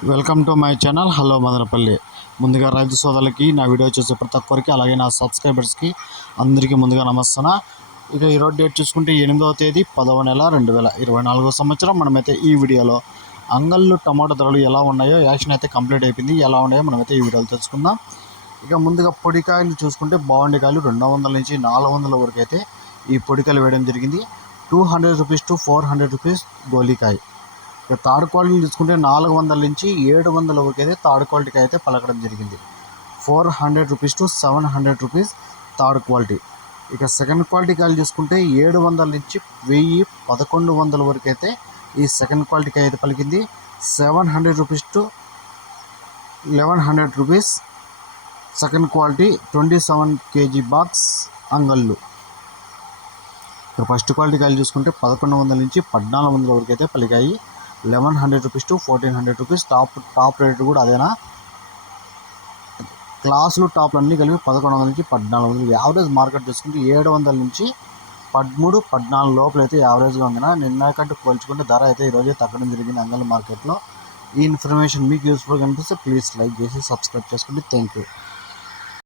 Welcome to my channel. Hello Madanapalle. ముందుగా రైతు సోదరులకి నా వీడియో చూసే ప్రతి ఒక్కరికి అలాగే నా సబ్స్క్రైబర్స్కి అందరికీ ముందుగా నమస్తున్నా ఇక ఈరోజు డేట్ చూసుకుంటే ఎనిమిదవ తేదీ పదవ నెల రెండు వేల ఇరవై నాలుగో సంవత్సరం. మనమైతే ఈ వీడియోలో అంగళ్ళు టమాటో ధరలు ఎలా ఉన్నాయో యాక్షన్ అయితే కంప్లీట్ అయిపోయింది. ఎలా ఉన్నాయో మనమైతే ఈ వీడియోలో తెలుసుకుందాం. ఇక ముందుగా పొడికాయలు చూసుకుంటే బాగుండికాయలు రెండు వందల నుంచి నాలుగు వందల వరకు అయితే ఈ పొడికాయలు వేయడం జరిగింది. Two hundred rupees to four hundred rupees గోలికాయ ఇక థర్డ్ క్వాలిటీ తీసుకుంటే నాలుగు వందల నుంచి ఏడు వందల వరకు అయితే థర్డ్ క్వాలిటీకి అయితే పలకడం జరిగింది. Four hundred rupees to seven hundred rupees third quality. ఇక సెకండ్ క్వాలిటీ కాయలు చూసుకుంటే ఏడు వందల నుంచి వెయ్యి పదకొండు వందల వరకు అయితే ఈ సెకండ్ క్వాలిటీకి అయితే పలికింది. Seven hundred rupees to eleven hundred rupees second quality twenty seven KG box అంగళ్ళు. ఇక ఫస్ట్ క్వాలిటీ కాయలు చూసుకుంటే పదకొండు వందల నుంచి పద్నాలుగు వందల వరకు అయితే పలికాయి. Eleven hundred rupees to fourteen hundred rupees. Top top rate కూడా అదేనా? క్లాసులు టాప్లు అన్నీ కలిపి పదకొండు వందల నుంచి పద్నాలుగు వందలు యావరేజ్ మార్కెట్ చూసుకుంటే ఏడు వందల నుంచి పదమూడు పద్నాలుగు లోపల అయితే యావరేజ్గా ఉంది. నిన్న కంటే పోల్చుకుంటే ధర అయితే ఈరోజే తగ్గడం జరిగింది అంగల్ మార్కెట్లో. ఈ ఇన్ఫర్మేషన్ మీకు యూస్ఫుల్గా అనిపిస్తే ప్లీజ్ లైక్ చేసి సబ్స్క్రైబ్ చేసుకోండి థ్యాంక్ యూ.